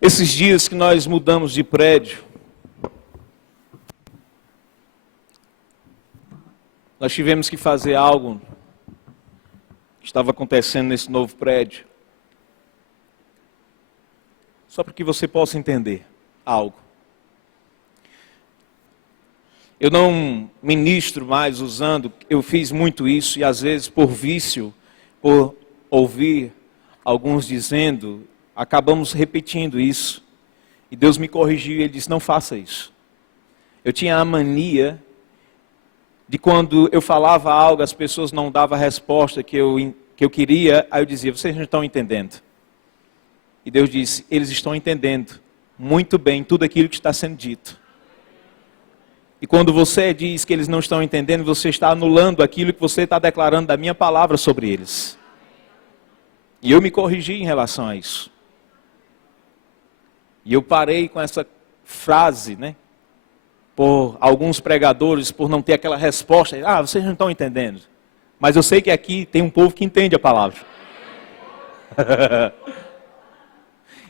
Esses dias que nós mudamos de prédio, nós tivemos que fazer algo que estava acontecendo nesse novo prédio. Só para que você possa entender algo. Eu não ministro mais usando, eu fiz muito isso e às vezes por vício, por ouvir alguns dizendo, acabamos repetindo isso. E Deus me corrigiu e Ele disse, não faça isso. Eu tinha a mania de quando eu falava algo, as pessoas não davam a resposta que eu queria, aí eu dizia, vocês não estão entendendo. E Deus disse, eles estão entendendo muito bem tudo aquilo que está sendo dito. E quando você diz que eles não estão entendendo, você está anulando aquilo que você está declarando da minha palavra sobre eles. E eu me corrigi em relação a isso. E eu parei com essa frase, né? Por alguns pregadores, por não ter aquela resposta. Vocês não estão entendendo. Mas eu sei que aqui tem um povo que entende a palavra.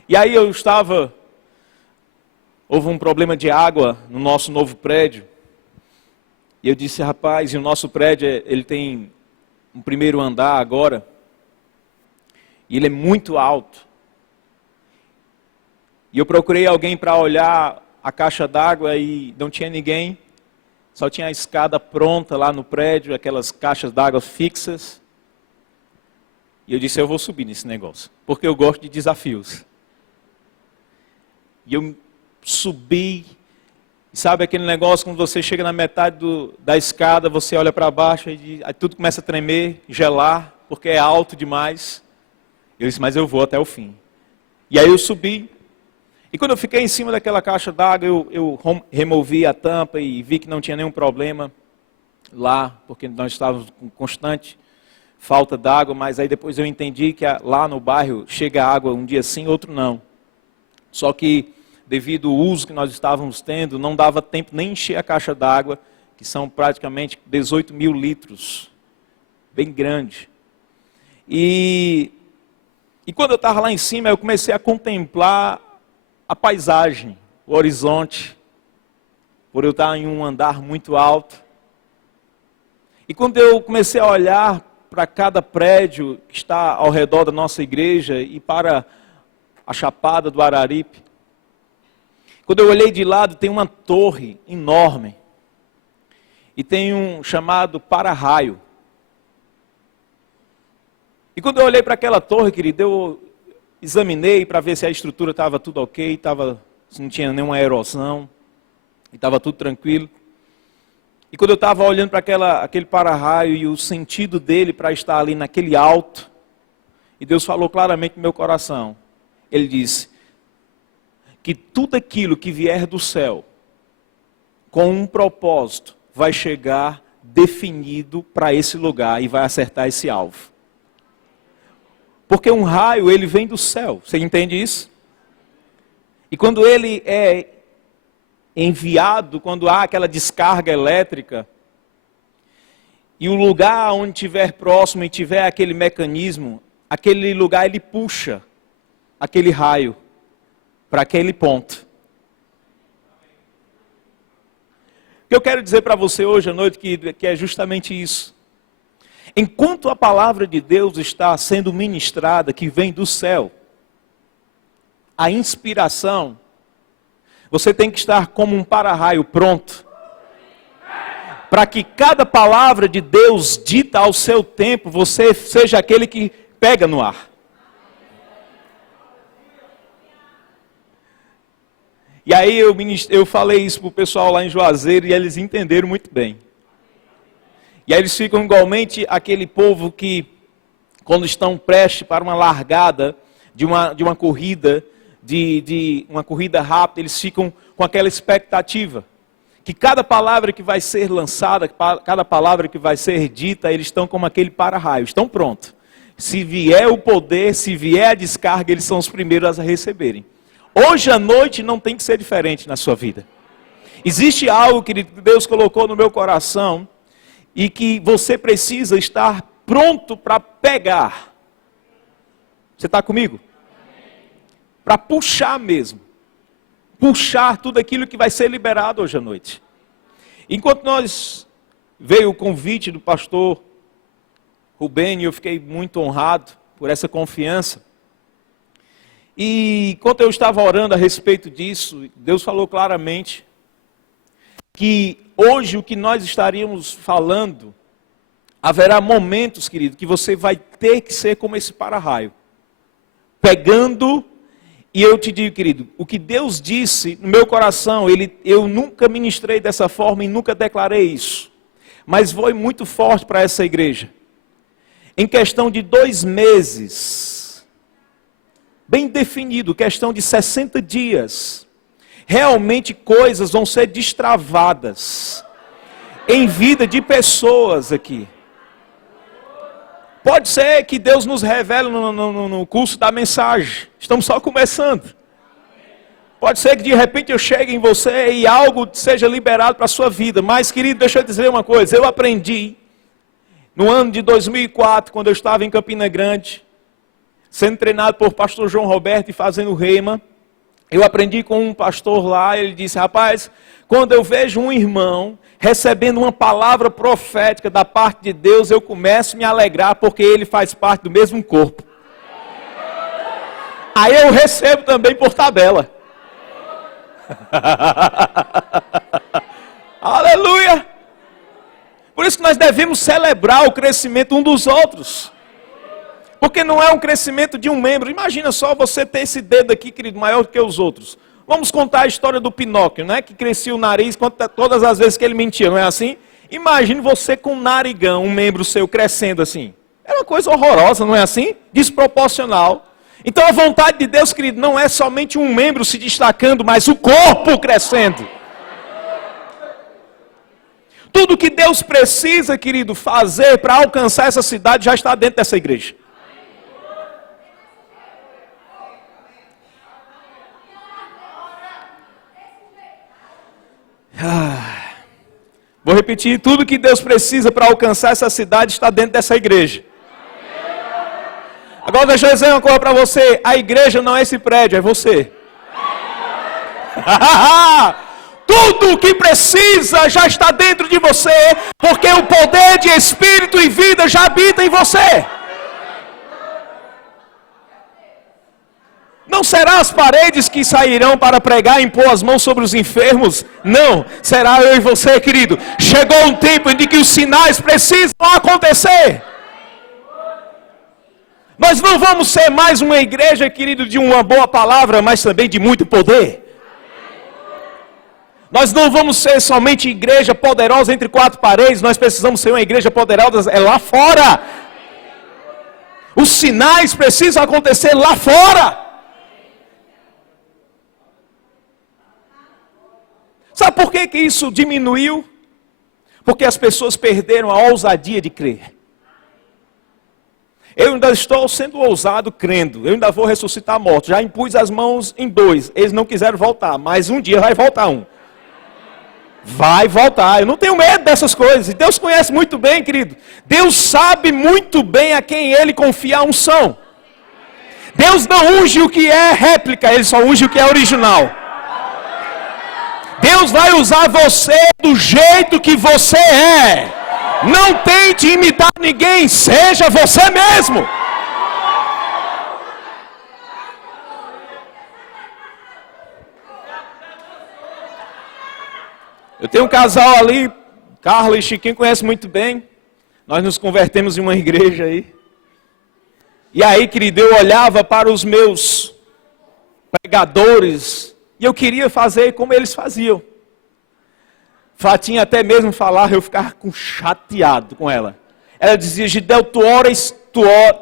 E aí houve um problema de água no nosso novo prédio. E eu disse, rapaz, e o nosso prédio, ele tem um primeiro andar agora. E ele é muito alto. E eu procurei alguém para olhar a caixa d'água e não tinha ninguém. Só tinha a escada pronta lá no prédio, aquelas caixas d'água fixas. E eu disse, eu vou subir nesse negócio, porque eu gosto de desafios. E eu subi, sabe aquele negócio quando você chega na metade da escada, você olha para baixo e aí tudo começa a tremer, gelar, porque é alto demais. Eu disse, mas eu vou até o fim. E aí eu subi, e quando eu fiquei em cima daquela caixa d'água, eu removi a tampa e vi que não tinha nenhum problema lá, porque nós estávamos com constante falta d'água, mas aí depois eu entendi que lá no bairro chega água um dia sim, outro não. Só que devido ao uso que nós estávamos tendo, não dava tempo nem encher a caixa d'água, que são praticamente 18 mil litros, bem grande. E quando eu estava lá em cima, eu comecei a contemplar a paisagem, o horizonte, por eu estar em um andar muito alto. E quando eu comecei a olhar para cada prédio que está ao redor da nossa igreja e para a Chapada do Araripe, quando eu olhei de lado, tem uma torre enorme. E tem um chamado para-raio. E quando eu olhei para aquela torre, querido, eu examinei para ver se a estrutura estava tudo ok, se não tinha nenhuma erosão, e estava tudo tranquilo. E quando eu estava olhando para aquele para-raio e o sentido dele para estar ali naquele alto, e Deus falou claramente no meu coração, Ele disse que tudo aquilo que vier do céu, com um propósito, vai chegar definido para esse lugar e vai acertar esse alvo. Porque um raio, ele vem do céu, você entende isso? E quando ele é enviado, quando há aquela descarga elétrica, e o lugar onde estiver próximo e tiver aquele mecanismo, aquele lugar ele puxa aquele raio para aquele ponto. O que eu quero dizer para você hoje à noite que é justamente isso. Enquanto a palavra de Deus está sendo ministrada, que vem do céu, a inspiração, você tem que estar como um para-raio pronto, para que cada palavra de Deus dita ao seu tempo, você seja aquele que pega no ar. E aí eu falei isso para o pessoal lá em Juazeiro e eles entenderam muito bem. E aí eles ficam igualmente aquele povo que, quando estão prestes para uma largada de uma corrida, de uma corrida rápida, eles ficam com aquela expectativa. Que cada palavra que vai ser lançada, cada palavra que vai ser dita, eles estão como aquele para-raio, estão prontos. Se vier o poder, se vier a descarga, eles são os primeiros a receberem. Hoje à noite não tem que ser diferente na sua vida. Existe algo que Deus colocou no meu coração e que você precisa estar pronto para pegar. Você está comigo? Para puxar mesmo. Puxar tudo aquilo que vai ser liberado hoje à noite. Enquanto veio o convite do pastor Rubem, eu fiquei muito honrado por essa confiança. E enquanto eu estava orando a respeito disso, Deus falou claramente que hoje o que nós estaríamos falando, haverá momentos, querido, que você vai ter que ser como esse para-raio. Pegando, e eu te digo, querido, o que Deus disse no meu coração, eu nunca ministrei dessa forma e nunca declarei isso. Mas foi muito forte para essa igreja. Em questão de 2 meses, bem definido, questão de 60 dias, realmente coisas vão ser destravadas em vida de pessoas aqui. Pode ser que Deus nos revele no curso da mensagem. Estamos só começando. Pode ser que de repente eu chegue em você e algo seja liberado para a sua vida. Mas, querido, deixa eu dizer uma coisa. Eu aprendi no ano de 2004, quando eu estava em Campina Grande, sendo treinado por pastor João Roberto e fazendo rema. Eu aprendi com um pastor lá, ele disse, rapaz, quando eu vejo um irmão recebendo uma palavra profética da parte de Deus, eu começo a me alegrar porque ele faz parte do mesmo corpo. Aí eu recebo também por tabela. Aleluia! Por isso que nós devemos celebrar o crescimento um dos outros. Porque não é um crescimento de um membro. Imagina só você ter esse dedo aqui, querido, maior do que os outros. Vamos contar a história do Pinóquio, né? Que crescia o nariz todas as vezes que ele mentia, não é assim? Imagine você com um narigão, um membro seu crescendo assim. É uma coisa horrorosa, não é assim? Desproporcional. Então a vontade de Deus, querido, não é somente um membro se destacando, mas o corpo crescendo. Tudo que Deus precisa, querido, fazer para alcançar essa cidade já está dentro dessa igreja. Vou repetir, tudo que Deus precisa para alcançar essa cidade está dentro dessa igreja. Agora deixa eu dizer uma coisa para você, a igreja não é esse prédio, é você. Tudo o que precisa já está dentro de você, porque o poder de espírito e vida já habita em você. Não será as paredes que sairão para pregar e impor as mãos sobre os enfermos? Não, será eu e você, querido. Chegou um tempo em que os sinais precisam acontecer. Nós não vamos ser mais uma igreja, querido, de uma boa palavra, mas também de muito poder. Nós não vamos ser somente igreja poderosa entre 4 paredes, nós precisamos ser uma igreja poderosa lá fora. Os sinais precisam acontecer lá fora. Sabe por que isso diminuiu? Porque as pessoas perderam a ousadia de crer. Eu ainda estou sendo ousado crendo. Eu ainda vou ressuscitar mortos. Já impus as mãos em 2. Eles não quiseram voltar, mas um dia vai voltar um. Vai voltar. Eu não tenho medo dessas coisas. E Deus conhece muito bem, querido. Deus sabe muito bem a quem Ele confia a unção. Deus não unge o que é réplica, Ele só unge o que é original. Deus vai usar você do jeito que você é. Não tente imitar ninguém, seja você mesmo. Eu tenho um casal ali, Carla e Chiquinho conhecem muito bem. Nós nos convertemos em uma igreja aí. E aí, querido, eu olhava para os meus pregadores e eu queria fazer como eles faziam. Fatinha até mesmo falar, eu ficava chateado com ela. Ela dizia, Gidel,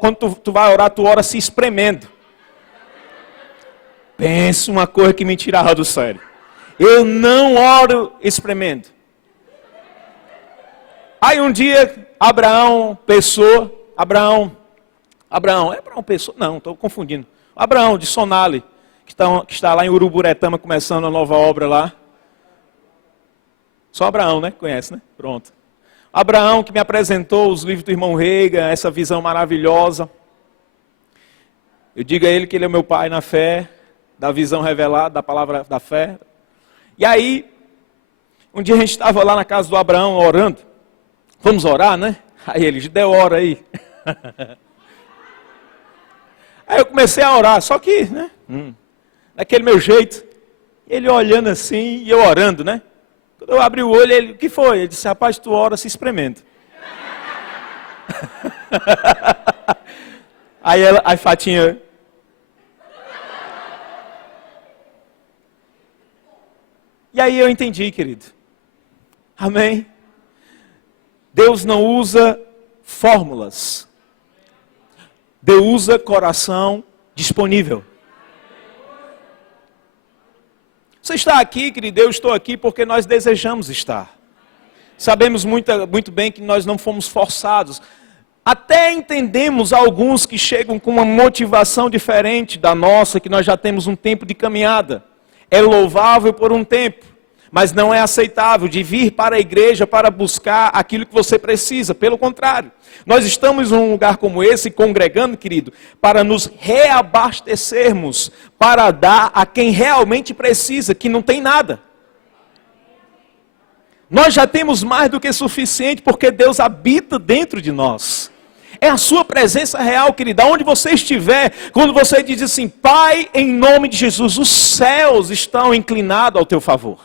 quando tu vai orar, tu ora se espremendo. Pensa uma coisa que me tirava do sério. Eu não oro espremendo. Aí um dia, Abraão Pessoa, não, estou confundindo. Abraão de Sonali, que está lá em Uruburetama, começando a nova obra lá. Só Abraão, né? Conhece, né? Pronto. Abraão que me apresentou os livros do irmão Reiga, essa visão maravilhosa. Eu digo a ele que ele é meu pai na fé, da visão revelada, da palavra da fé. E aí, um dia a gente estava lá na casa do Abraão orando. Vamos orar, né? Aí ele, deu hora aí. Aí eu comecei a orar, só que, né? Daquele meu jeito. Ele olhando assim e eu orando, né? Quando eu abri o olho, ele, o que foi? Ele disse, rapaz, tu ora, se experimenta. Aí Fatinha... E aí eu entendi, querido. Amém? Deus não usa fórmulas. Deus usa coração disponível. Você está aqui, querido, eu estou aqui porque nós desejamos estar. Sabemos muito bem que nós não fomos forçados. Até entendemos alguns que chegam com uma motivação diferente da nossa, que nós já temos um tempo de caminhada. É louvável por um tempo, mas não é aceitável de vir para a igreja para buscar aquilo que você precisa. Pelo contrário, nós estamos em um lugar como esse, congregando, querido, para nos reabastecermos, para dar a quem realmente precisa, que não tem nada. Nós já temos mais do que suficiente, porque Deus habita dentro de nós. É a sua presença real, querida, onde você estiver, quando você diz assim, Pai, em nome de Jesus, os céus estão inclinados ao teu favor.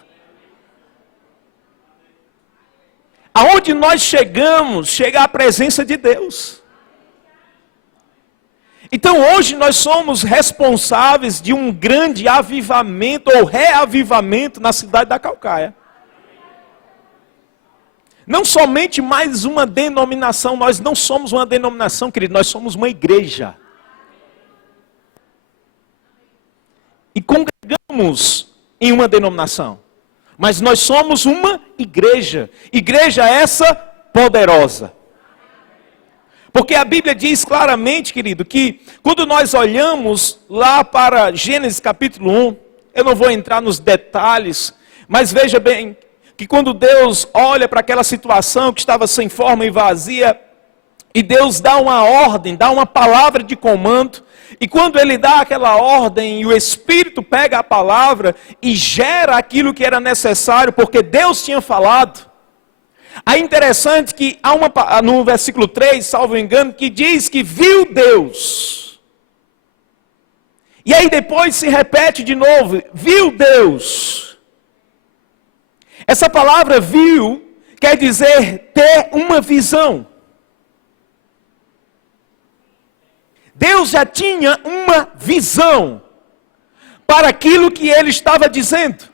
Aonde nós chegamos, chega a presença de Deus. Então hoje nós somos responsáveis de um grande avivamento ou reavivamento na cidade da Caucaia. Não somente mais uma denominação, nós não somos uma denominação, querido, nós somos uma igreja. E congregamos em uma denominação. Mas nós somos uma igreja. Igreja essa poderosa. Porque a Bíblia diz claramente, querido, que quando nós olhamos lá para Gênesis capítulo 1, eu não vou entrar nos detalhes, mas veja bem, que quando Deus olha para aquela situação que estava sem forma e vazia, e Deus dá uma ordem, dá uma palavra de comando, e quando Ele dá aquela ordem, e o Espírito pega a palavra e gera aquilo que era necessário, porque Deus tinha falado. É interessante que há no versículo 3, salvo engano, que diz que viu Deus. E aí depois se repete de novo, viu Deus. Essa palavra viu quer dizer ter uma visão. Deus já tinha uma visão para aquilo que Ele estava dizendo.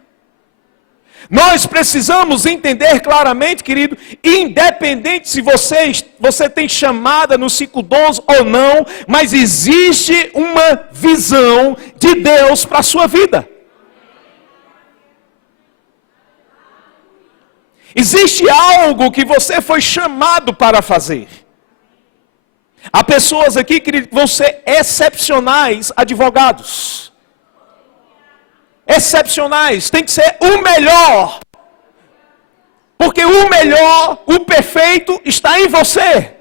Nós precisamos entender claramente, querido, independente se você tem chamada no ciclo 12 ou não, mas existe uma visão de Deus para a sua vida. Existe algo que você foi chamado para fazer. Há pessoas aqui que vão ser excepcionais advogados. Excepcionais, tem que ser o melhor. Porque o melhor, o perfeito está em você.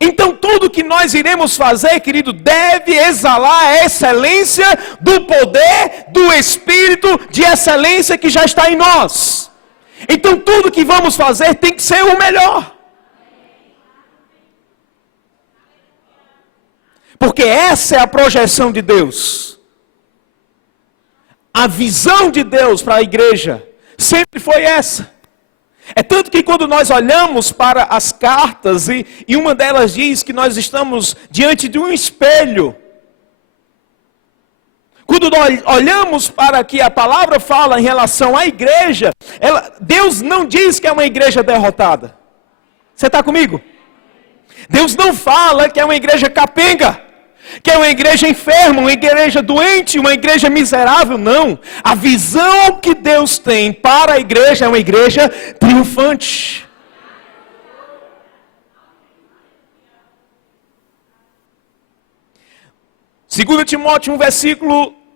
Então tudo que nós iremos fazer, querido, deve exalar a excelência do poder, do Espírito de excelência que já está em nós. Então tudo que vamos fazer tem que ser o melhor. Porque essa é a projeção de Deus. A visão de Deus para a igreja sempre foi essa. É tanto que quando nós olhamos para as cartas, e uma delas diz que nós estamos diante de um espelho. Quando nós olhamos para que a palavra fala em relação à igreja, Deus não diz que é uma igreja derrotada. Você está comigo? Deus não fala que é uma igreja capenga, que é uma igreja enferma, uma igreja doente, uma igreja miserável, não. A visão que Deus tem para a igreja é uma igreja triunfante. Segundo Timóteo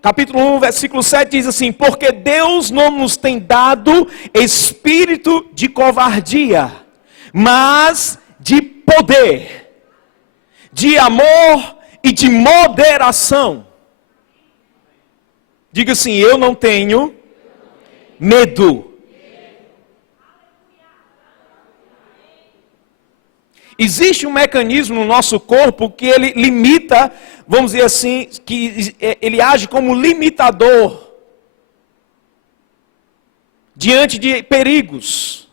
capítulo 1, versículo 7 diz assim: porque Deus não nos tem dado espírito de covardia, mas de poder, de amor e de moderação. Diga assim: eu não tenho medo. Existe um mecanismo no nosso corpo que ele limita, vamos dizer assim, que ele age como limitador diante de perigos.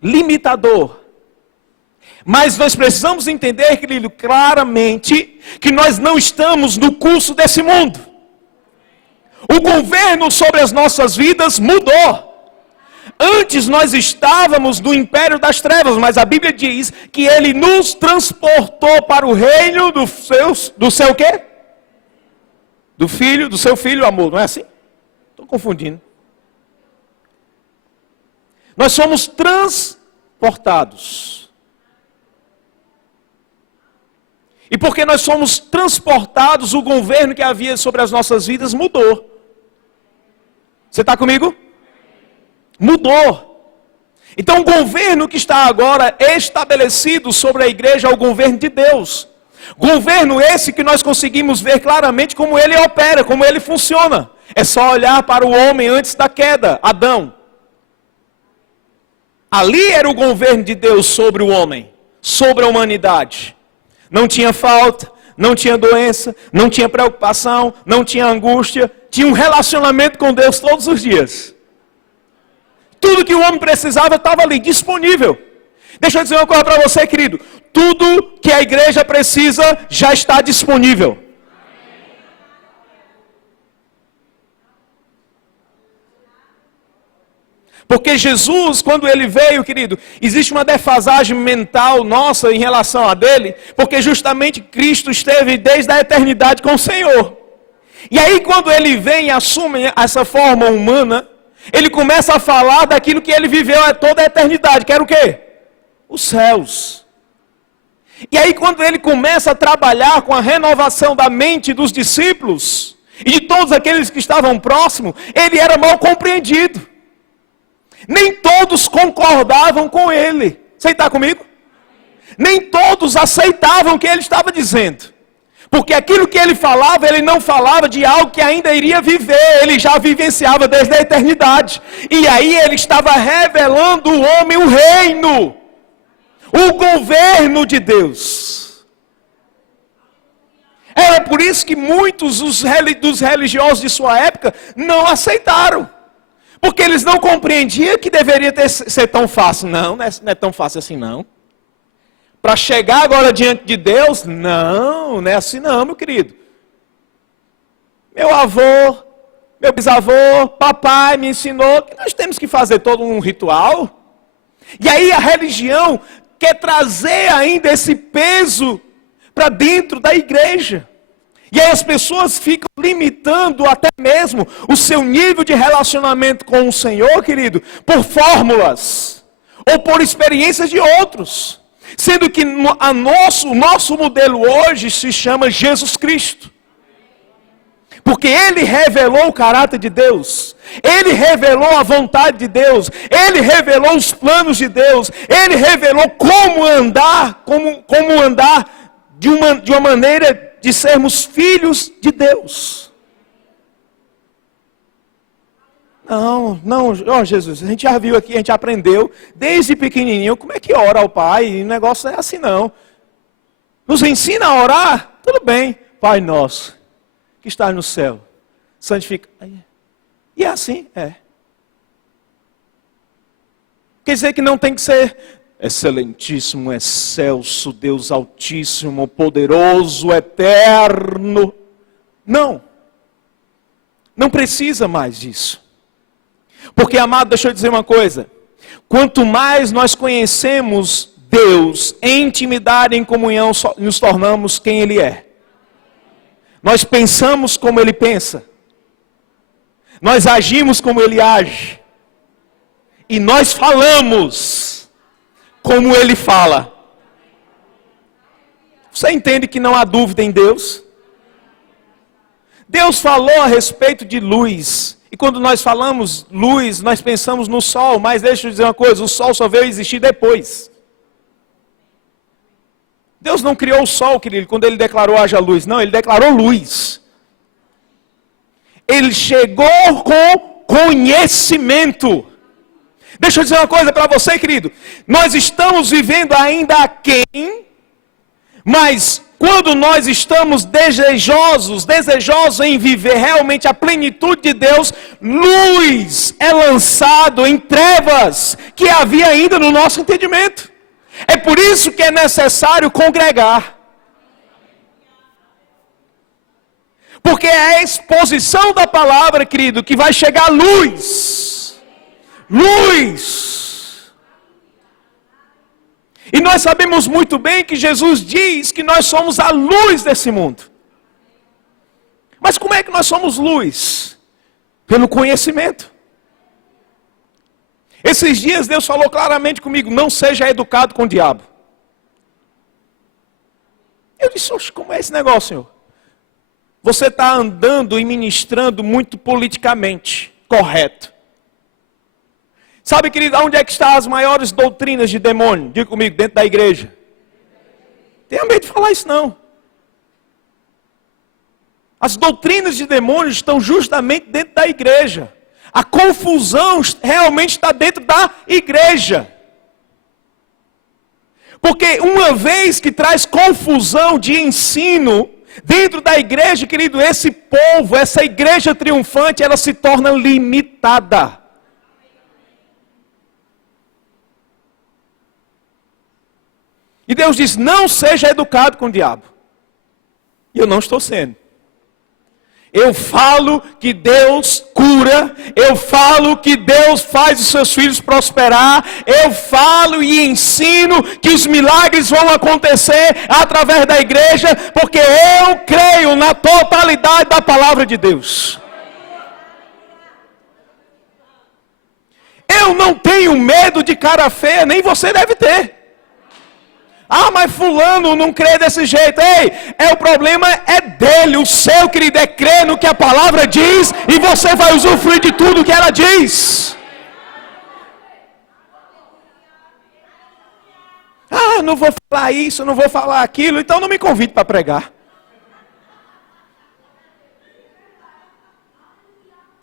Limitador. Mas nós precisamos entender, querido, claramente, que nós não estamos no curso desse mundo. O governo sobre as nossas vidas mudou. Antes nós estávamos no império das trevas, mas a Bíblia diz que ele nos transportou para o reino do seu quê? Do seu filho, amor, não é assim? Estou confundindo. Nós somos transportados. E porque nós somos transportados, o governo que havia sobre as nossas vidas mudou. Você está comigo? Mudou. Então o governo que está agora estabelecido sobre a igreja é o governo de Deus. Governo esse que nós conseguimos ver claramente como ele opera, como ele funciona. É só olhar para o homem antes da queda, Adão. Ali era o governo de Deus sobre o homem, sobre a humanidade. Não tinha falta, não tinha doença, não tinha preocupação, não tinha angústia. Tinha um relacionamento com Deus todos os dias. Tudo que o homem precisava estava ali, disponível. Deixa eu dizer uma coisa para você, querido. Tudo que a igreja precisa já está disponível. Porque Jesus, quando ele veio, querido, existe uma defasagem mental nossa em relação a dele, porque justamente Cristo esteve desde a eternidade com o Senhor. E aí quando ele vem e assume essa forma humana, ele começa a falar daquilo que ele viveu toda a eternidade, que era o quê? Os céus. E aí quando ele começa a trabalhar com a renovação da mente dos discípulos, e de todos aqueles que estavam próximos, ele era mal compreendido. Nem todos concordavam com ele. Você está comigo? Nem todos aceitavam o que ele estava dizendo. Porque aquilo que ele falava, ele não falava de algo que ainda iria viver. Ele já vivenciava desde a eternidade. E aí ele estava revelando o homem o reino. O governo de Deus. Era por isso que muitos dos religiosos de sua época não aceitaram. Porque eles não compreendiam que deveria ser tão fácil. Não é tão fácil assim não. Para chegar agora diante de Deus, não é assim não, meu querido. Meu avô, meu bisavô, papai me ensinou que nós temos que fazer todo um ritual. E aí a religião quer trazer ainda esse peso para dentro da igreja. E aí as pessoas ficam limitando até mesmo o seu nível de relacionamento com o Senhor, querido, por fórmulas ou por experiências de outros. Sendo que o nosso modelo hoje se chama Jesus Cristo. Porque Ele revelou o caráter de Deus. Ele revelou a vontade de Deus. Ele revelou os planos de Deus. Ele revelou como andar, como andar de uma maneira de sermos filhos de Deus. Não, Jesus, a gente já viu aqui, a gente aprendeu desde pequenininho como é que ora ao Pai, e o negócio não é assim não. Nos ensina a orar, tudo bem, Pai nosso, que está no céu, santifica. E é assim, é. Quer dizer que não tem que ser excelentíssimo, excelso, Deus altíssimo, poderoso, eterno. Não precisa mais disso. Porque, amado, deixa eu dizer uma coisa. Quanto mais nós conhecemos Deus em intimidade, em comunhão, nos tornamos quem Ele é. Nós pensamos como Ele pensa. Nós agimos como Ele age. E nós falamos como Ele fala. Você entende que não há dúvida em Deus? Deus falou a respeito de luz. E quando nós falamos luz, nós pensamos no sol. Mas deixa eu dizer uma coisa, o sol só veio existir depois. Deus não criou o sol, querido, quando Ele declarou haja luz. Não, Ele declarou luz. Ele chegou com conhecimento. Deixa eu dizer uma coisa para você, querido. Nós estamos vivendo ainda aquém, mas quando nós estamos desejosos em viver realmente a plenitude de Deus, luz é lançado em trevas que havia ainda no nosso entendimento. É por isso que é necessário congregar. Porque é a exposição da palavra, querido, que vai chegar luz. Luz. E nós sabemos muito bem que Jesus diz que nós somos a luz desse mundo. Mas como é que nós somos luz? Pelo conhecimento. Esses dias Deus falou claramente comigo, não seja educado com o diabo. Eu disse, oxe, como é esse negócio, Senhor? Você está andando e ministrando muito politicamente correto. Sabe, querido, onde é que estão as maiores doutrinas de demônio? Diga comigo, dentro da igreja. Tenha medo de falar isso não. As doutrinas de demônios estão justamente dentro da igreja. A confusão realmente está dentro da igreja. Porque uma vez que traz confusão de ensino dentro da igreja, querido, esse povo, essa igreja triunfante, ela se torna limitada. E Deus diz, não seja educado com o diabo. E eu não estou sendo. Eu falo que Deus cura, eu falo que Deus faz os seus filhos prosperar, eu falo e ensino que os milagres vão acontecer através da igreja, porque eu creio na totalidade da palavra de Deus. Eu não tenho medo de cara feia, nem você deve ter. Ah, mas fulano não crê desse jeito. Ei, o problema é dele. O seu, querido, é crer no que a palavra diz e você vai usufruir de tudo que ela diz. Ah, não vou falar isso, não vou falar aquilo, então não me convide para pregar.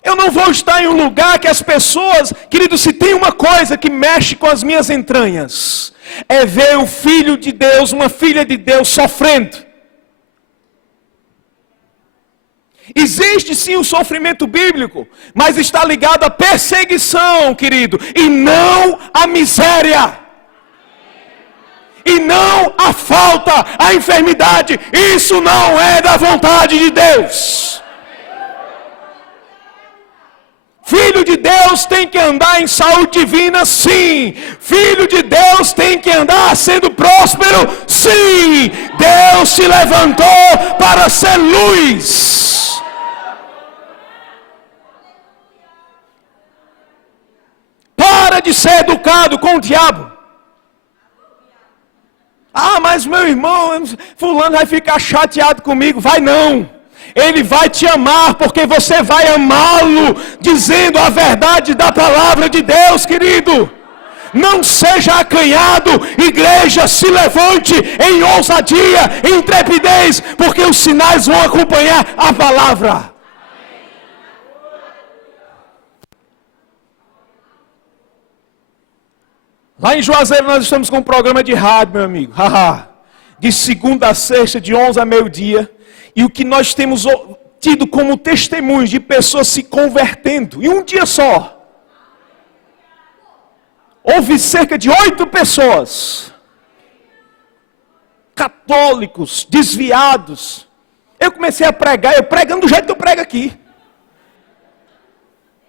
Eu não vou estar em um lugar que as pessoas, querido, se tem uma coisa que mexe com as minhas entranhas, é ver o filho de Deus, uma filha de Deus sofrendo. Existe sim o sofrimento bíblico, mas está ligado à perseguição, querido, e não à miséria. E não à falta, à enfermidade. Isso não é da vontade de Deus. Filho de Deus tem que andar em saúde divina, sim. Filho de Deus tem que andar sendo próspero, sim. Deus se levantou para ser luz. Para de ser educado com o diabo. Ah, mas meu irmão, fulano vai ficar chateado comigo. Vai não. Ele vai te amar, porque você vai amá-lo, dizendo a verdade da palavra de Deus, querido. Não seja acanhado, igreja, se levante em ousadia, em intrepidez, porque os sinais vão acompanhar a palavra. Lá em Juazeiro nós estamos com um programa de rádio, meu amigo. De segunda a sexta, de 11 a meio-dia. E o que nós temos tido como testemunhos de pessoas se convertendo, em um dia só. Houve cerca de 8 pessoas, católicos, desviados. Eu comecei a pregar, eu pregando do jeito que eu prego aqui.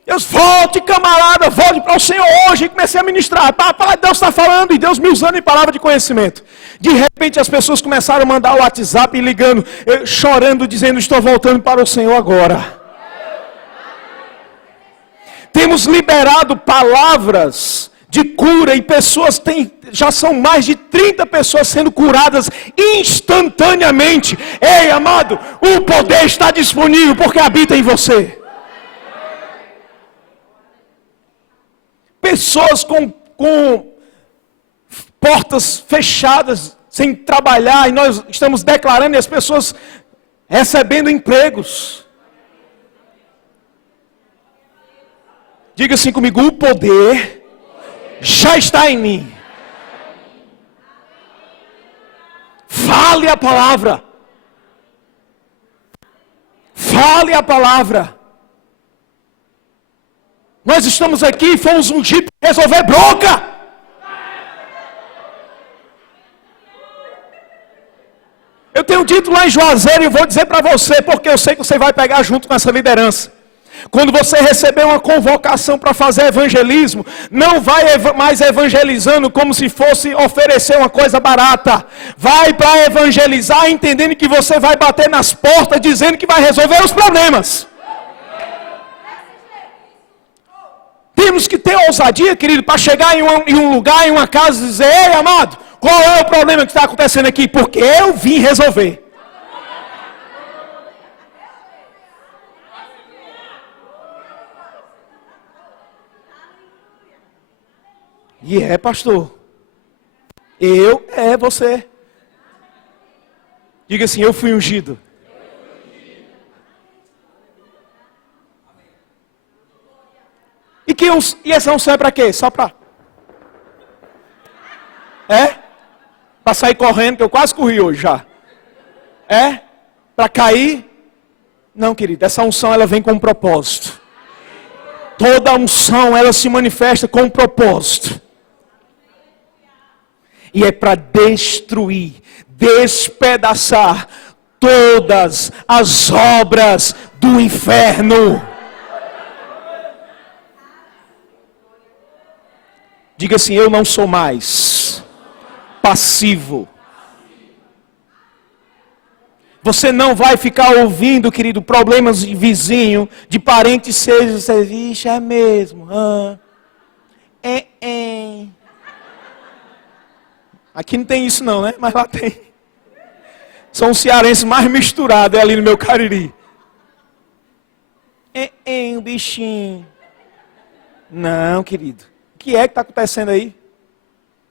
Eu disse, volte camarada, volte para o Senhor hoje. E comecei a ministrar, a palavra de Deus está falando, e Deus me usando em palavra de conhecimento. De repente as pessoas começaram a mandar o WhatsApp, ligando, chorando, dizendo, estou voltando para o Senhor agora. Temos liberado palavras de cura, e pessoas já são mais de 30 pessoas sendo curadas instantaneamente. Ei, amado, o poder está disponível, porque habita em você. Pessoas com portas fechadas sem trabalhar, e nós estamos declarando e as pessoas recebendo empregos. Diga assim comigo: o poder já está em mim. Fale a palavra. Fale a palavra. Nós estamos aqui e fomos ungidos para resolver bronca. Eu tenho dito lá em Juazeiro e vou dizer para você, porque eu sei que você vai pegar junto com essa liderança. Quando você receber uma convocação para fazer evangelismo, não vai mais evangelizando como se fosse oferecer uma coisa barata. Vai para evangelizar entendendo que você vai bater nas portas dizendo que vai resolver os problemas. Temos que ter ousadia, querido, para chegar em um lugar, em uma casa e dizer: ei, amado, qual é o problema que está acontecendo aqui? Porque eu vim resolver. E pastor. Você. Diga assim: eu fui ungido. E essa unção é para quê? Só para... Para sair correndo, que eu quase corri hoje já. Para cair? Não, querido, essa unção ela vem com um propósito. Toda unção ela se manifesta com um propósito. E é para destruir, despedaçar todas as obras do inferno. Diga assim: eu não sou mais passivo. Você não vai ficar ouvindo, querido, problemas de vizinho, de parentes sejam, você diz: é mesmo. Aqui não tem isso não, né? Mas lá tem. São os cearenses mais misturados ali no meu Cariri. Um bichinho. Não, querido. O que é que está acontecendo aí?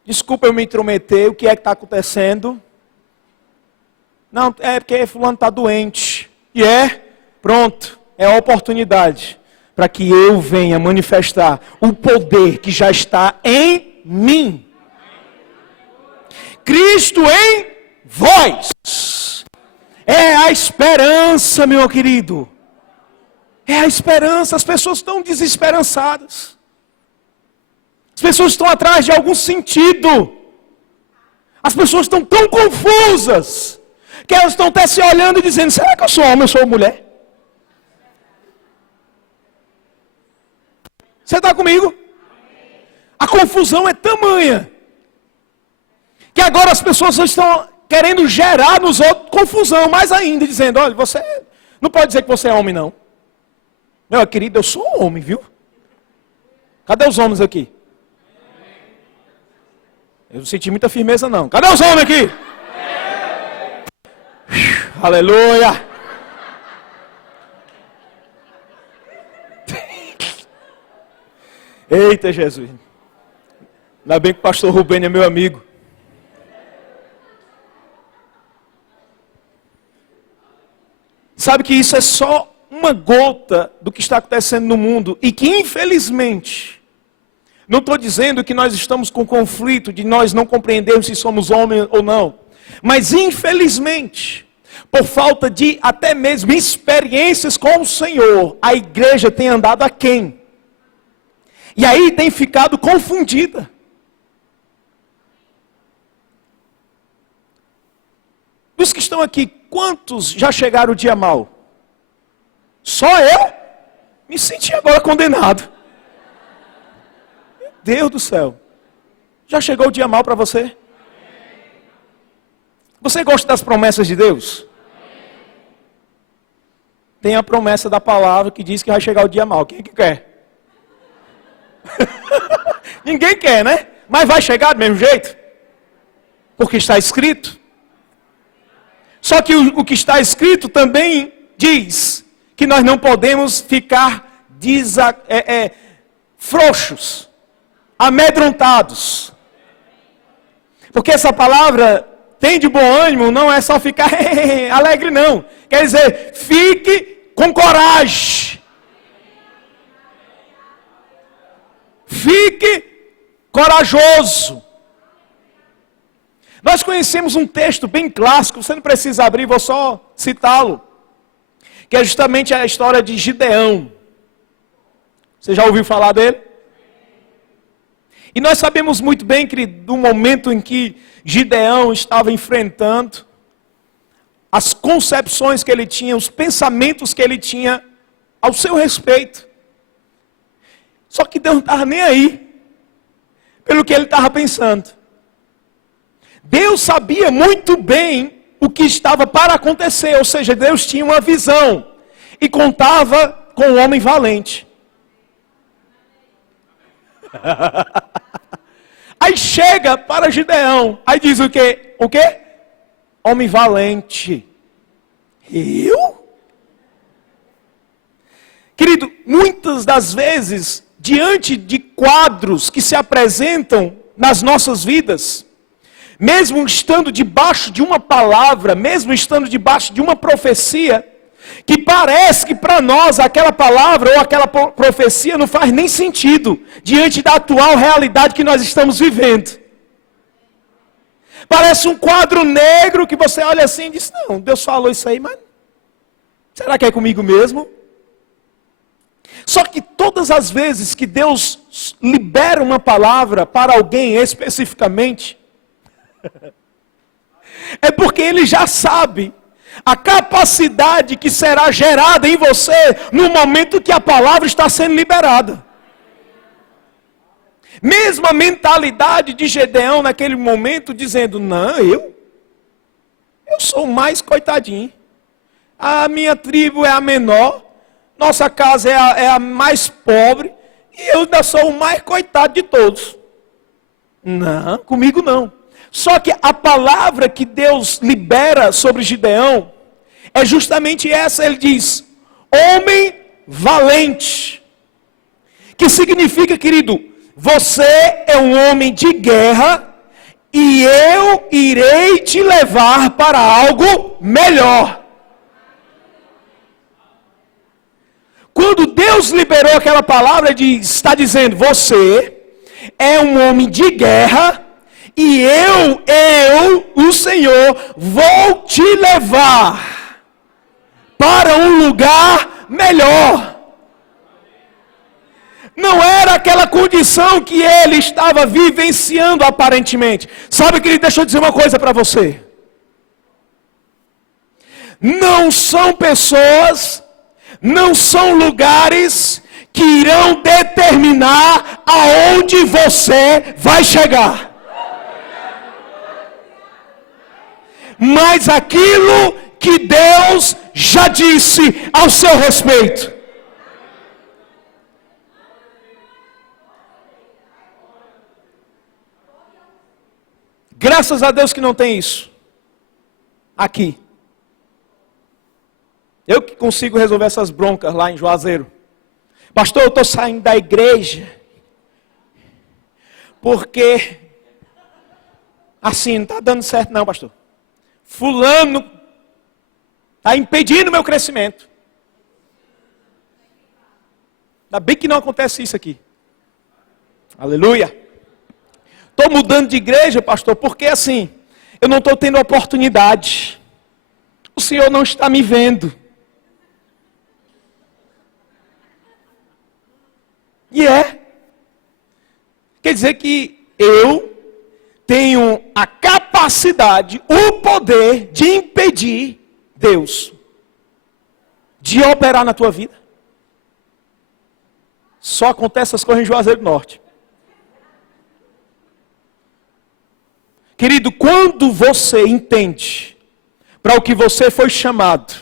Desculpa eu me intrometer. O que é que está acontecendo? Não, é porque fulano está doente. E pronto. É a oportunidade para que eu venha manifestar o poder que já está em mim. Cristo em vós. É a esperança, meu querido. É a esperança. As pessoas estão desesperançadas. As pessoas estão atrás de algum sentido. As pessoas estão tão confusas que elas estão até se olhando e dizendo: será que eu sou homem ou sou mulher? Você está comigo? A confusão é tamanha que agora as pessoas estão querendo gerar nos outros confusão, mais ainda, dizendo: olha, você não pode dizer que você é homem, não. Meu querido, eu sou homem, viu? Cadê os homens aqui? Eu não senti muita firmeza, não. Cadê os homens aqui? Aleluia! Eita, Jesus. Ainda bem que o pastor Rubem é meu amigo. Sabe que isso é só uma gota do que está acontecendo no mundo e que, infelizmente, não estou dizendo que nós estamos com conflito de nós não compreendermos se somos homens ou não, mas, infelizmente, por falta de até mesmo experiências com o Senhor, a igreja tem andado aquém. E aí tem ficado confundida. Dos que estão aqui, quantos já chegaram o dia mau? Só eu? Me senti agora condenado. Meu Deus do céu. Já chegou o dia mau para você? Você gosta das promessas de Deus? Tem a promessa da palavra que diz que vai chegar o dia mau. Quem é que quer? Ninguém quer, né? Mas vai chegar do mesmo jeito. Porque está escrito. Só que o que está escrito também diz que nós não podemos ficar frouxos, amedrontados. Porque essa palavra tem de bom ânimo não é só ficar alegre, não. Quer dizer, fique com coragem. Fique corajoso. Nós conhecemos um texto bem clássico, você não precisa abrir, vou só citá-lo, que é justamente a história de Gideão. Você já ouviu falar dele? E nós sabemos muito bem, querido, do momento em que Gideão estava enfrentando as concepções que ele tinha, os pensamentos que ele tinha ao seu respeito. Só que Deus não estava nem aí pelo que ele estava pensando. Deus sabia muito bem o que estava para acontecer, ou seja, Deus tinha uma visão e contava com um homem valente. Aí chega para Gideão, aí diz o quê? O quê? Homem valente. Eu? Querido, muitas das vezes, diante de quadros que se apresentam nas nossas vidas, mesmo estando debaixo de uma palavra, mesmo estando debaixo de uma profecia, que parece que para nós aquela palavra ou aquela profecia não faz nem sentido, diante da atual realidade que nós estamos vivendo. Parece um quadro negro que você olha assim e diz, não, Deus falou isso aí, mas será que é comigo mesmo? Só que todas as vezes que Deus libera uma palavra para alguém especificamente, é porque Ele já sabe a capacidade que será gerada em você no momento que a palavra está sendo liberada. Mesmo a mentalidade de Gideão naquele momento dizendo, não, eu sou o mais coitadinho. A minha tribo é a menor, nossa casa é a mais pobre, e eu ainda sou o mais coitado de todos. Não, comigo não. Só que a palavra que Deus libera sobre Gideão é justamente essa. Ele diz, homem valente. Que significa, querido, você é um homem de guerra e eu irei te levar para algo melhor. Quando Deus liberou aquela palavra, ele está dizendo, você é um homem de guerra e eu, o Senhor, vou te levar para um lugar melhor. Não era aquela condição que ele estava vivenciando aparentemente. Sabe, querido, deixa eu dizer uma coisa para você. Não são pessoas, não são lugares que irão determinar aonde você vai chegar. Mas aquilo que Deus já disse ao seu respeito. Graças a Deus que não tem isso aqui. Eu que consigo resolver essas broncas lá em Juazeiro. Pastor, eu estou saindo da igreja porque assim, não está dando certo não, pastor. Fulano está impedindo o meu crescimento. Ainda bem que não acontece isso aqui. Aleluia. Estou mudando de igreja, pastor, porque assim, eu não estou tendo oportunidade. O Senhor não está me vendo. E quer dizer que eu tenho a capacidade, o poder de impedir Deus de operar na tua vida. Só acontece essas coisas em Juazeiro do Norte. Querido, quando você entende para o que você foi chamado,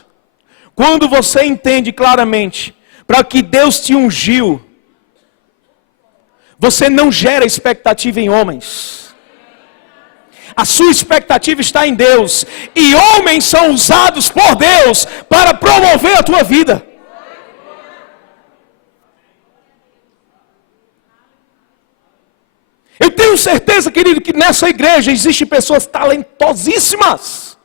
quando você entende claramente para o que Deus te ungiu, você não gera expectativa em homens. A sua expectativa está em Deus. E homens são usados por Deus para promover a tua vida. Eu tenho certeza, querido, que nessa igreja existem pessoas talentosíssimas.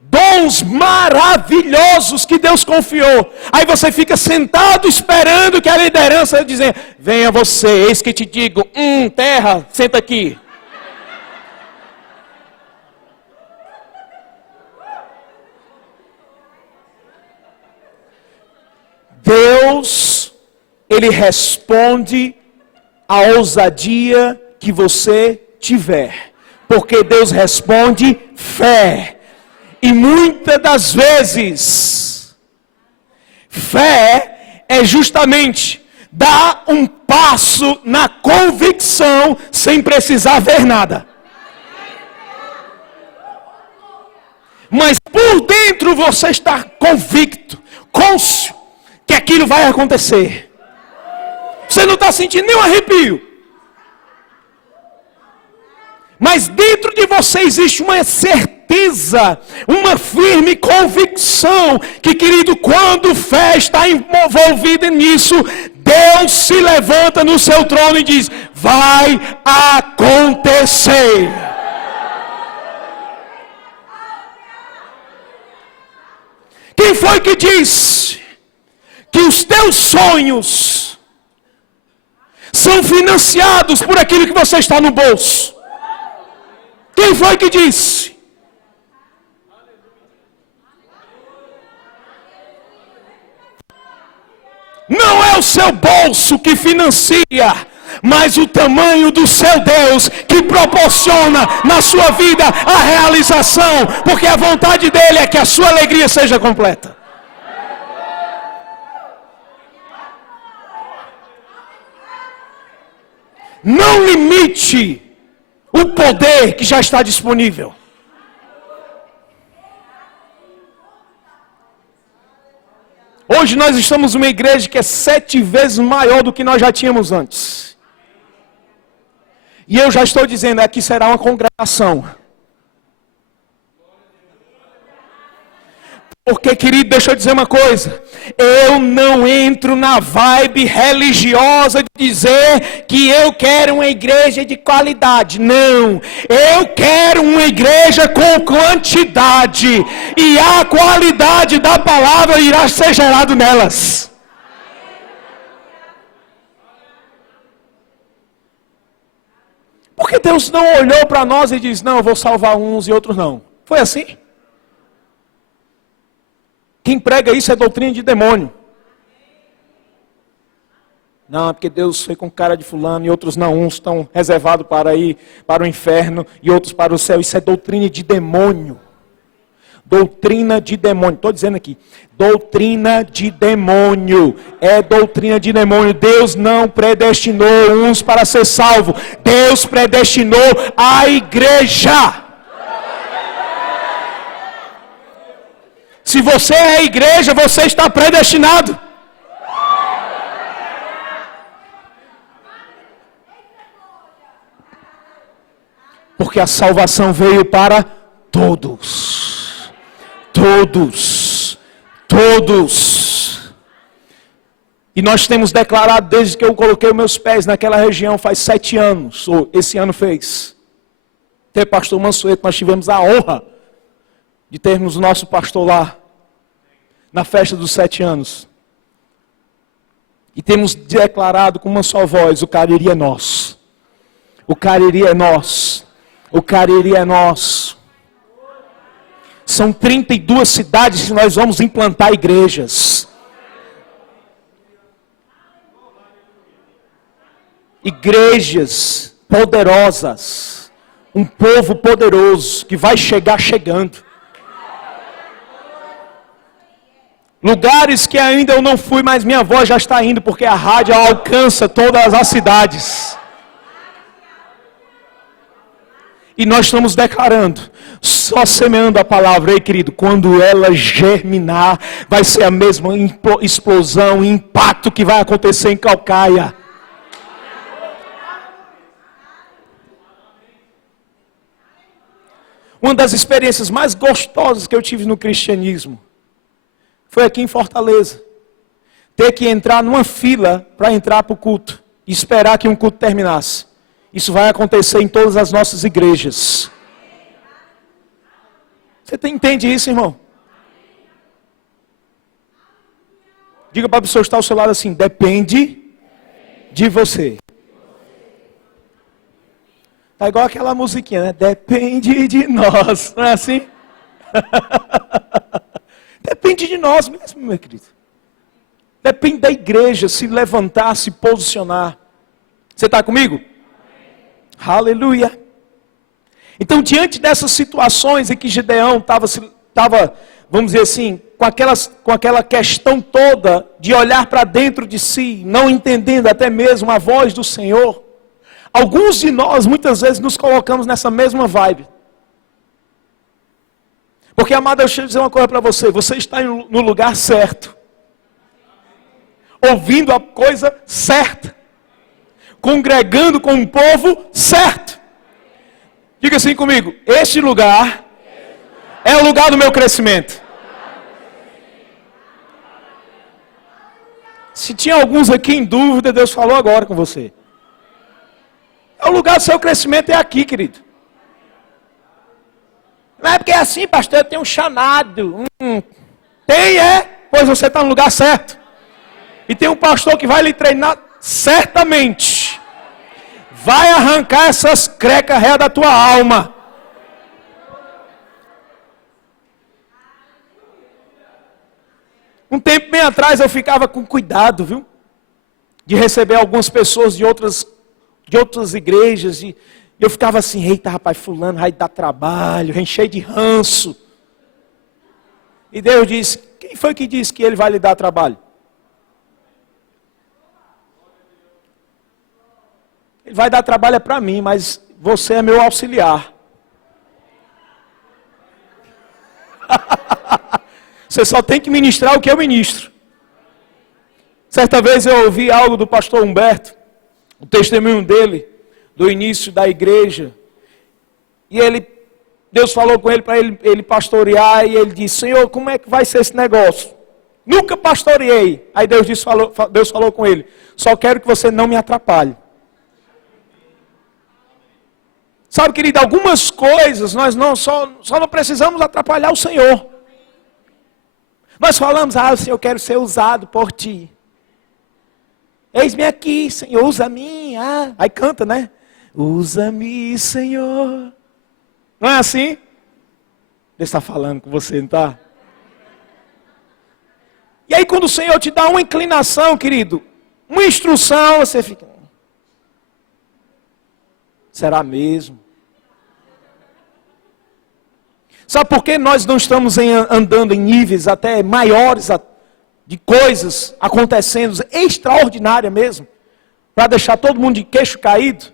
Dons maravilhosos que Deus confiou. Aí você fica sentado esperando que a liderança dizer: venha você, eis que te digo, terra, senta aqui. Deus, Ele responde a ousadia que você tiver. Porque Deus responde fé. E muitas das vezes, fé é justamente dar um passo na convicção sem precisar ver nada. Mas por dentro você está convicto, cônscio, que aquilo vai acontecer. Você não está sentindo nenhum arrepio. Mas dentro de você existe uma certeza, uma firme convicção, que, querido, quando fé está envolvida nisso, Deus se levanta no seu trono e diz: vai acontecer. Quem foi que disse que os teus sonhos são financiados por aquilo que você está no bolso? Quem foi que disse? Não é o seu bolso que financia, mas o tamanho do seu Deus que proporciona na sua vida a realização, porque a vontade dele é que a sua alegria seja completa. Não limite o poder que já está disponível. Hoje nós estamos numa igreja que é 7 vezes maior do que nós já tínhamos antes. E eu já estou dizendo, aqui será uma congregação. Porque, querido, deixa eu dizer uma coisa. Eu não entro na vibe religiosa de dizer que eu quero uma igreja de qualidade. Não. Eu quero uma igreja com quantidade. E a qualidade da palavra irá ser gerada nelas. Porque Deus não olhou para nós e disse: não, eu vou salvar uns e outros não. Foi assim? Quem prega isso é doutrina de demônio. Não, é porque Deus foi com cara de fulano e outros não. Uns estão reservados para ir para o inferno e outros para o céu. Isso é doutrina de demônio. Doutrina de demônio. Estou dizendo aqui. Doutrina de demônio. É doutrina de demônio. Deus não predestinou uns para ser salvo. Deus predestinou a igreja. Se você é a igreja, você está predestinado. Porque a salvação veio para todos. Todos. Todos. E nós temos declarado desde que eu coloquei os meus pés naquela região, faz 7 anos, ou esse ano fez. Até pastor Mansueto, nós tivemos a honra de termos o nosso pastor lá, na festa dos 7 anos. E temos declarado com uma só voz: o Cariri é nosso. O Cariri é nosso. O Cariri é nosso. São 32 cidades que nós vamos implantar igrejas. Igrejas poderosas. Um povo poderoso que vai chegar chegando. Lugares que ainda eu não fui, mas minha voz já está indo, porque a rádio alcança todas as cidades. E nós estamos declarando, só semeando a palavra, ei querido, quando ela germinar, vai ser a mesma explosão, impacto que vai acontecer em Calcaia. Uma das experiências mais gostosas que eu tive no cristianismo foi aqui em Fortaleza. Ter que entrar numa fila para entrar para o culto. E esperar que um culto terminasse. Isso vai acontecer em todas as nossas igrejas. Você entende isso, irmão? Diga para a pessoa que está ao seu lado assim: depende de você. Tá igual aquela musiquinha, né? Depende de nós. Não é assim? Depende de nós mesmo, meu querido. Depende da igreja se levantar, se posicionar. Você está comigo? Aleluia. Então, diante dessas situações em que Gideão estava, vamos dizer assim, com aquela questão toda de olhar para dentro de si, não entendendo até mesmo a voz do Senhor, alguns de nós muitas vezes nos colocamos nessa mesma vibe. Porque, amado, deixa eu dizer uma coisa para você: você está no lugar certo, ouvindo a coisa certa, congregando com o povo certo. Diga assim comigo: este lugar é o lugar do meu crescimento. Se tinha alguns aqui em dúvida, Deus falou agora com você. É o lugar do seu crescimento, é aqui, querido. Não é porque é assim, pastor, eu tenho um chamado. Tem, é? Pois você está no lugar certo. E tem um pastor que vai lhe treinar certamente. Vai arrancar essas crecas ré da tua alma. Um tempo bem atrás eu ficava com cuidado, viu? De receber algumas pessoas de outras igrejas. E eu ficava assim: eita rapaz, fulano vai dar trabalho, vem cheio de ranço. E Deus disse: quem foi que disse que ele vai lhe dar trabalho? Ele vai dar trabalho para mim, mas você é meu auxiliar. Você só tem que ministrar o que eu ministro. Certa vez eu ouvi algo do pastor Humberto, o testemunho dele, do início da igreja. E Deus falou com ele para ele pastorear, e ele disse: Senhor, como é que vai ser esse negócio? Nunca pastoreei. Aí Deus falou com ele: só quero que você não me atrapalhe. Sabe, querido, algumas coisas nós só não precisamos atrapalhar o Senhor. Nós falamos: Senhor, eu quero ser usado por ti. Eis-me aqui, Senhor, usa-me. Aí canta, né? Usa-me, Senhor. Não é assim? Deus está falando com você, não está? E aí quando o Senhor te dá uma inclinação, querido, uma instrução, você fica: será mesmo? Sabe por que nós não estamos andando em níveis até maiores de coisas acontecendo, extraordinária mesmo, para deixar todo mundo de queixo caído?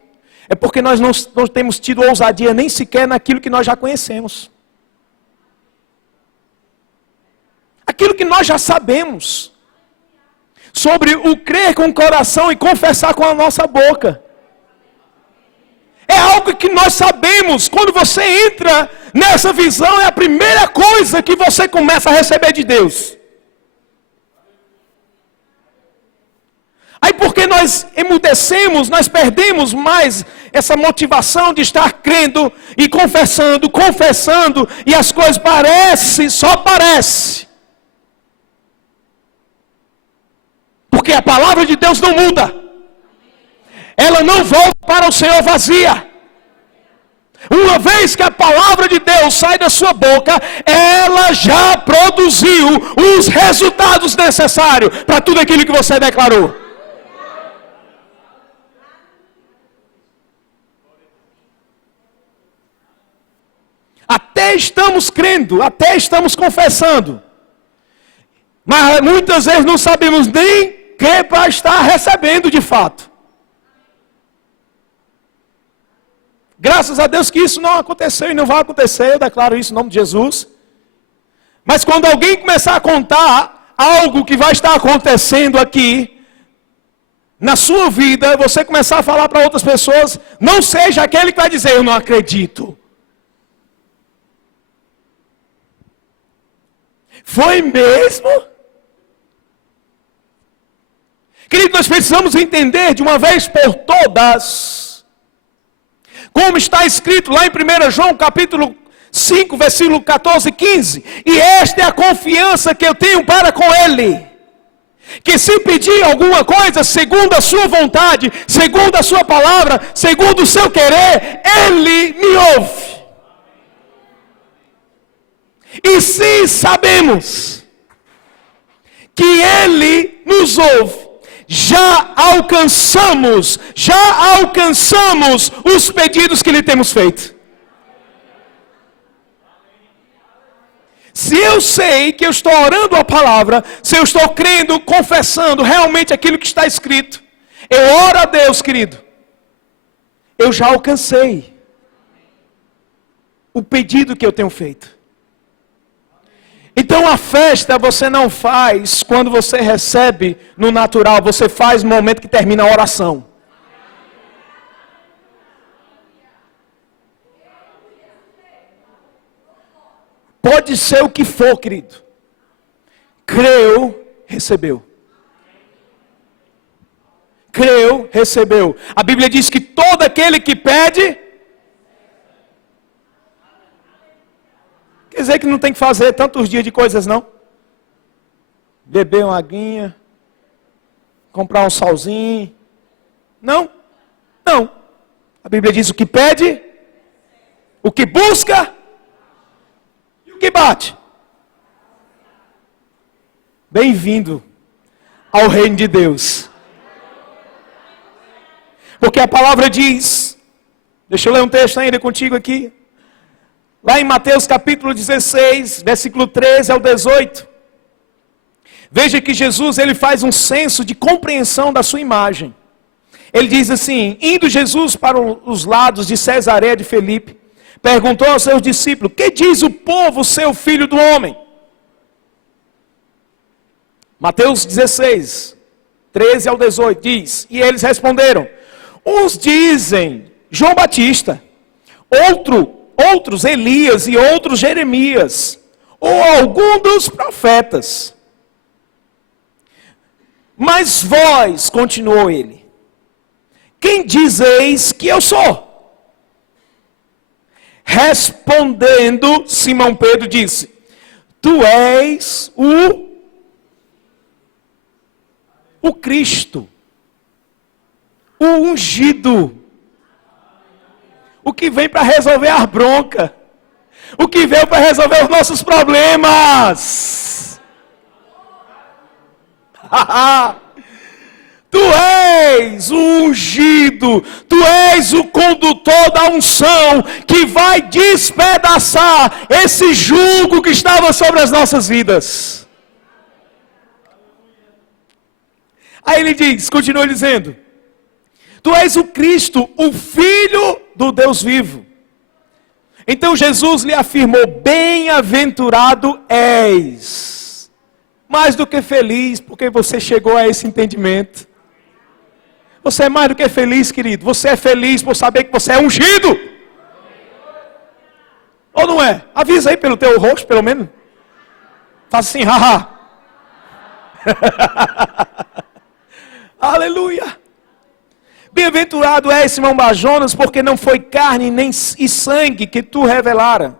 É porque nós não temos tido ousadia nem sequer naquilo que nós já conhecemos. Aquilo que nós já sabemos. Sobre o crer com o coração e confessar com a nossa boca. É algo que nós sabemos. Quando você entra nessa visão, é a primeira coisa que você começa a receber de Deus. Aí porque nós emudecemos, nós perdemos mais essa motivação de estar crendo e confessando, e as coisas só parecem. Porque a palavra de Deus não muda. Ela não volta para o Senhor vazia. Uma vez que a palavra de Deus sai da sua boca, ela já produziu os resultados necessários para tudo aquilo que você declarou. Até estamos crendo, até estamos confessando, mas muitas vezes não sabemos nem que para estar recebendo de fato. Graças a Deus que isso não aconteceu e não vai acontecer, eu declaro isso em nome de Jesus. Mas quando alguém começar a contar algo que vai estar acontecendo aqui, na sua vida, você começar a falar para outras pessoas, não seja aquele que vai dizer: eu não acredito. Foi mesmo? Querido, nós precisamos entender de uma vez por todas Como está escrito lá em 1 João capítulo 5, versículo 14 e 15. E esta é a confiança que eu tenho para com Ele. Que se pedir alguma coisa segundo a sua vontade, segundo a sua palavra, segundo o seu querer, Ele me ouve. E se sabemos que Ele nos ouve, já alcançamos os pedidos que lhe temos feito. Se eu sei que eu estou orando a palavra, se eu estou crendo, confessando realmente aquilo que está escrito, eu oro a Deus, querido, eu já alcancei o pedido que eu tenho feito. Então a festa você não faz quando você recebe no natural, você faz no momento que termina a oração. Pode ser o que for, querido. Creu, recebeu. Creu, recebeu. A Bíblia diz que todo aquele que pede, quer dizer que não tem que fazer tantos dias de coisas, não. Beber uma aguinha, comprar um salzinho. Não, não. A Bíblia diz o que pede, o que busca, o que bate. Bem-vindo ao reino de Deus. Porque a palavra diz, deixa eu ler um texto ainda contigo aqui. Lá em Mateus capítulo 16, versículo 13 ao 18. Veja que Jesus ele faz um censo de compreensão da sua imagem. Ele diz assim: indo Jesus para os lados de Cesareia de Filipe, perguntou aos seus discípulos: que diz o povo ser o filho do homem? Mateus 16, 13 ao 18 diz, e eles responderam: uns dizem João Batista, outros Elias e outros Jeremias, ou algum dos profetas. Mas vós, continuou ele, quem dizeis que eu sou? Respondendo, Simão Pedro disse: tu és o Cristo, o ungido, o que vem para resolver as broncas, o que veio para resolver os nossos problemas. Tu és o ungido, tu és o condutor da unção, que vai despedaçar esse jugo que estava sobre as nossas vidas. Aí ele diz, continua dizendo: tu és o Cristo, o Filho do Deus vivo. Então Jesus lhe afirmou: bem-aventurado és, mais do que feliz, porque você chegou a esse entendimento. Você é mais do que feliz, querido. Você é feliz por saber que você é ungido. Ou não é? Avisa aí pelo teu rosto, pelo menos. Faz assim, haha. Aleluia. Bem-aventurado és, Simão Bar-Jonas, porque não foi carne nem e sangue que tu revelara,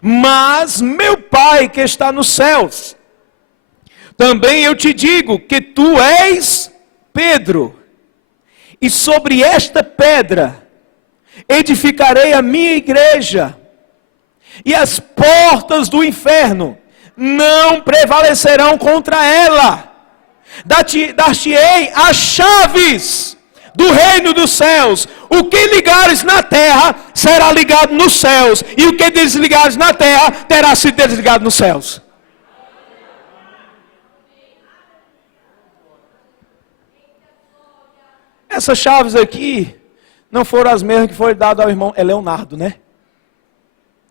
mas meu Pai que está nos céus. Também eu te digo que tu és Pedro, e sobre esta pedra edificarei a minha igreja, e as portas do inferno não prevalecerão contra ela. Dar-te-ei as chaves do reino dos céus. O que ligares na terra será ligado nos céus, e o que desligares na terra terá sido desligado nos céus. Essas chaves aqui não foram as mesmas que foram dadas ao irmão Leonardo, né?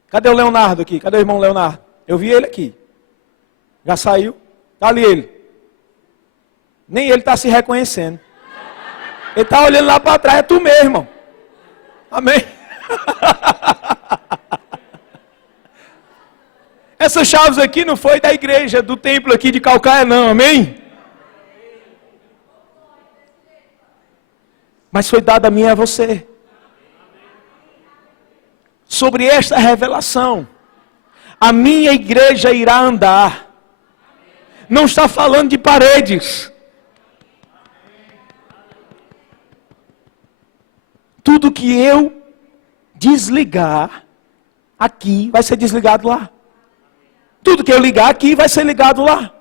Cadê o Leonardo aqui? Cadê o irmão Leonardo? Eu vi ele aqui. Já saiu? Está ali ele. Nem ele está se reconhecendo. Ele está olhando lá para trás. É tu mesmo, irmão. Amém? Essas chaves aqui não foi da igreja, do templo aqui de Calcaia, não. Amém? Mas foi dada a mim e a você. sobre esta revelação. A minha igreja irá andar. Não está falando de paredes. Tudo que eu desligar aqui vai ser desligado lá. Tudo que eu ligar aqui vai ser ligado lá.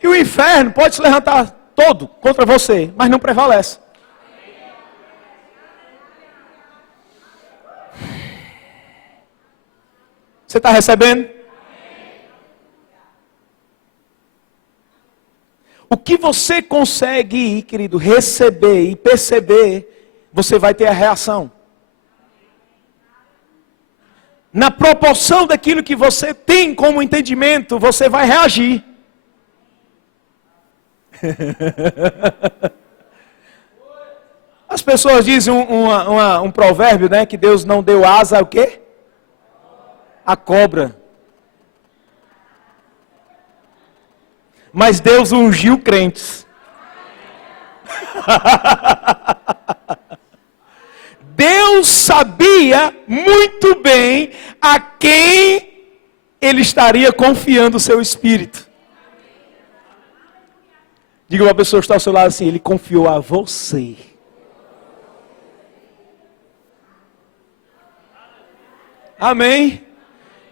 E o inferno pode se levantar todo contra você, mas não prevalece. Você está recebendo? O que você consegue, querido, receber e perceber, você vai ter a reação. Na proporção daquilo que você tem como entendimento, você vai reagir. As pessoas dizem um provérbio, né? Que Deus não deu asa ao quê? A cobra. Mas Deus ungiu crentes. Deus sabia muito bem a quem Ele estaria confiando o seu espírito. Diga uma pessoa que está ao seu lado assim, Ele confiou a você. Amém?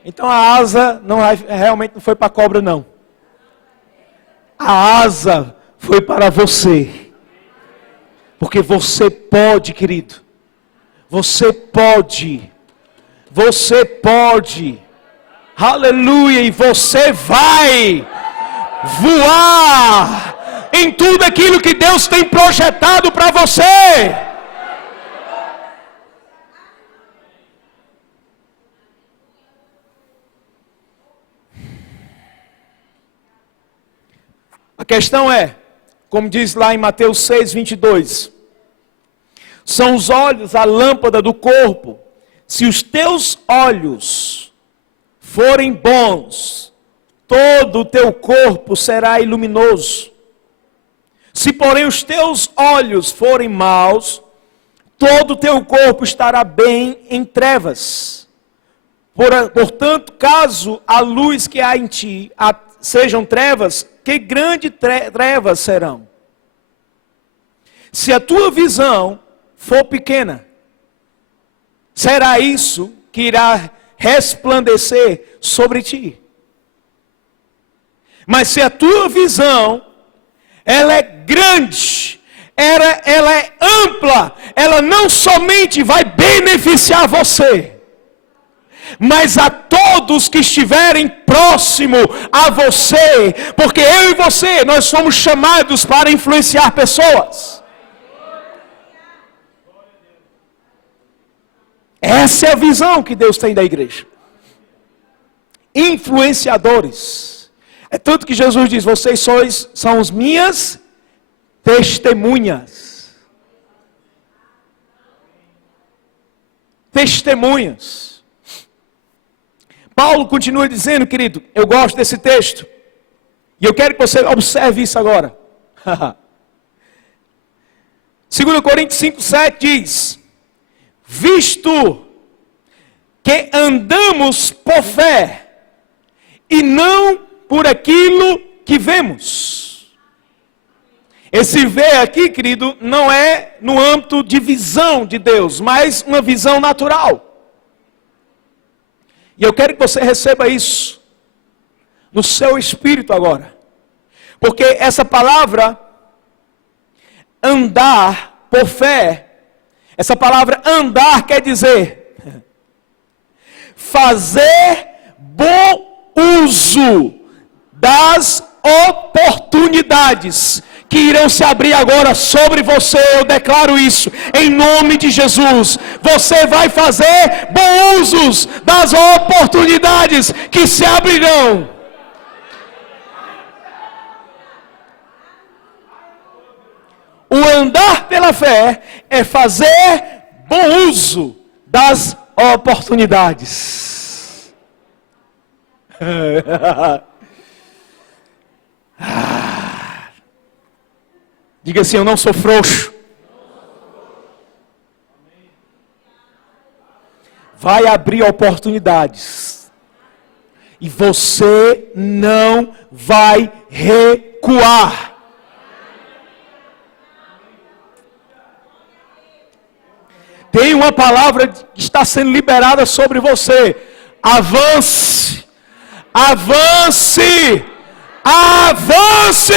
Então a asa realmente não foi para a cobra, não. A asa foi para você. Porque você pode, querido. Você pode. Você pode. Aleluia. E você vai voar em tudo aquilo que Deus tem projetado para você. A questão é, como diz lá em Mateus 6, 22, são os olhos a lâmpada do corpo. Se os teus olhos forem bons, todo o teu corpo será luminoso. Se porém os teus olhos forem maus, todo o teu corpo estará bem em trevas. Portanto, caso a luz que há em ti sejam trevas, que grandes trevas serão. Se a tua visão for pequena, será isso que irá resplandecer sobre ti. Mas se a tua visão, ela é grande, ela é ampla, ela não somente vai beneficiar você, mas a todos que estiverem próximo a você, porque eu e você, nós somos chamados para influenciar pessoas. Essa é a visão que Deus tem da igreja. Influenciadores. É tanto que Jesus diz, vocês são as minhas testemunhas. Testemunhas. Paulo continua dizendo, querido, eu gosto desse texto, e eu quero que você observe isso agora. 2 Coríntios 5, 7 diz, visto que andamos por fé, e não por aquilo que vemos. Esse ver aqui, querido, não é no âmbito de visão de Deus, mas uma visão natural. E eu quero que você receba isso no seu espírito agora. Porque essa palavra, andar por fé, essa palavra andar quer dizer fazer bom uso das oportunidades que irão se abrir agora sobre você. Eu declaro isso em nome de Jesus. Você vai fazer bom uso das oportunidades que se abrirão. O andar pela fé é fazer bom uso das oportunidades. Diga assim, eu não sou frouxo. vai abrir oportunidades. E você não vai recuar. Tem uma palavra que está sendo liberada sobre você. Avance! Avance! Avance!